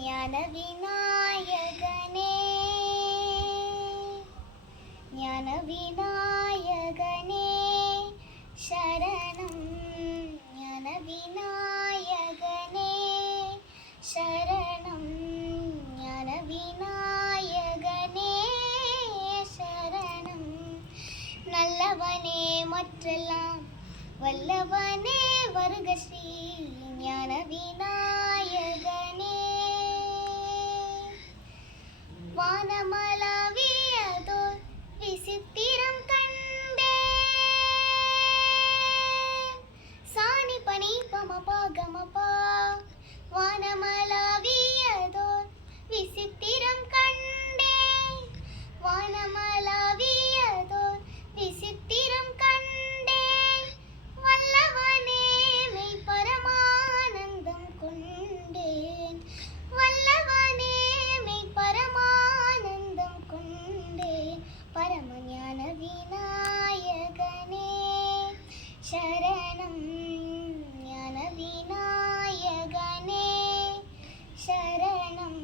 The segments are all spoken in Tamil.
ஞான விநாயகனே ஞான விநாயகனே சரணம் ஞான விநாயகனே சரணம் ஞான விநாயகனே சரணம் நல்லவனே மற்றெல்லாம் வல்லவனே வருக ஸ்ரீ ஞான விநாயகனே வானமளாவியதோர் விசித்திரம் கண்டே சாணி பனி பமபா கமபா வானமளாவியதோர் விசித்திரம் கண்டே வானமளாவியதோர் விசித்திரம் கண்டே வல்லவனே மெய் பரமானந்தம் கொண்டேன் வல்லவனே மெய் பரமானந்தம் கொண்டேன் பரமஞான விநாயகனே சரணம் ஞான விநாயகனே சரணம்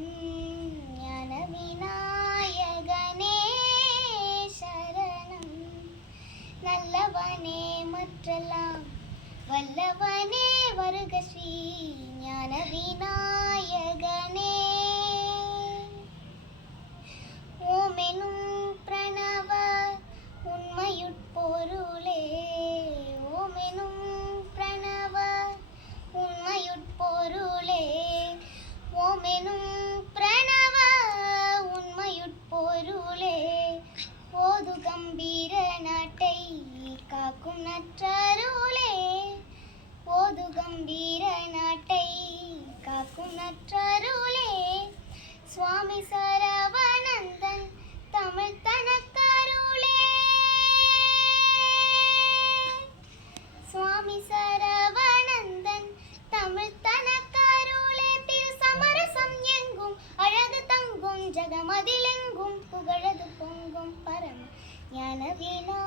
ஞான விநாயகனே சரணம் நல்லவனே மற்றெல்லாம் வல்லவனே வருக ஸ்ரீ ஞான விநாயகனே ஓமெனும் பிரணவ உண்மையுட்பொருளே ஓமெனும் பிரணவ உண்மையுட்பொருளே ஓமெனும் பிரணவ உண்மையுட்பொருளே ஓது கம்பீர நாட்டை காக்கும் நற்றருளே ஓது கம்பீர நாட்டை காக்கும் நற்றருளே சுவாமி சரவணந்தன் தமிழ் தனக்கருளே சுவாமி சரவணந்தன் தமிழ் தனக்கருளே திரு சமரசம் எங்கும் அழகு தங்கும் ஜகமதிலெங்கும் புகழது பொங்கும் பரம ஞான வினா